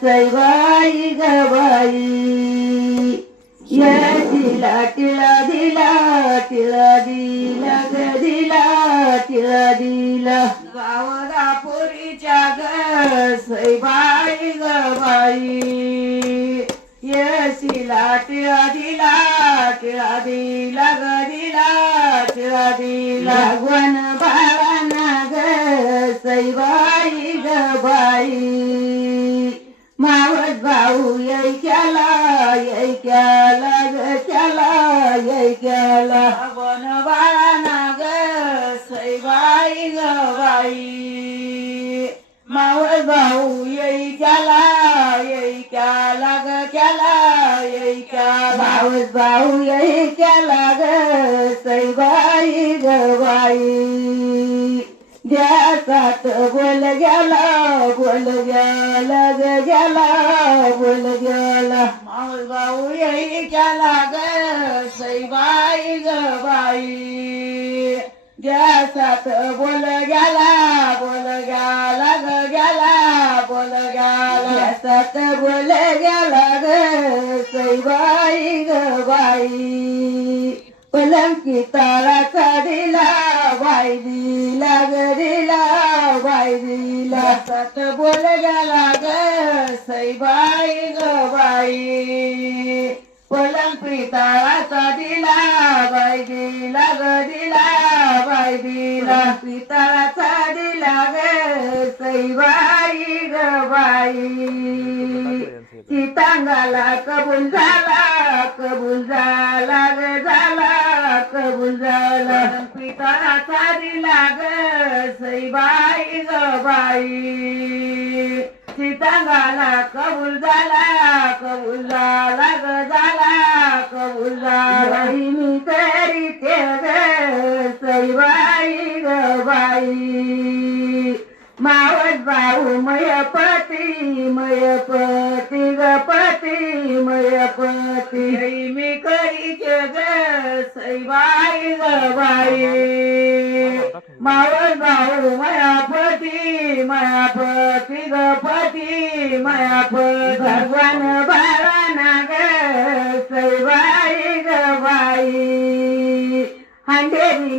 सैबाई ग बाई या दिला टिळा दिला टिळा दिला ग दिला टिळा दिला गावदापुरीच्या ग सैबाई ग बाई येशीला टिळा दिला टिळा दिला ग दिला टिळा दिला भगवान बाळांना ग सैबाई ग बाई मावस भाऊ यैक्याला यैक्याला ग त्याला यैक्याला भगवान बाळांना ग सैबाई ग बाई मावस भाऊ यैक्याला यैक्याला ग त्याला यैक्याला मावस भाऊ यैक्याला ग सैबाई ग बाई ध्यासात बोल गेला ग गेला बोल गेला मावस भाऊ यैक्याला ग सैबाई ग बाई ध्यासात बोल गेला ग गेला बोल गेला ध्यासात बोल गेला ग सैबाई ग बाई पलंकी ताळाचा दिला बाई दिला ग दिला बाई दिला ध्यासात बोल गेला ग सैबाई ग बाई पलंकी ताळाचा दिला बाई दिला ग दिला बाई दिला पितळाचा दिला ग सैबाई ग बाई चितांगाला कबूल झाला ग झाला कबूल झाला पितळाचा दिला ग सैबाई ग बाई चितांगाला कबूल झाला ग झाला कबूल झाला मी तरी ते ग सैबाई ग बाई मावस भाऊ मयपती ग पती मयपती मी करीचे ग सैबाई ग बाई मावस भाऊ मयापती ग पती मयापती भगवान बाळांना ग सैबाई ग बाई हांडेरी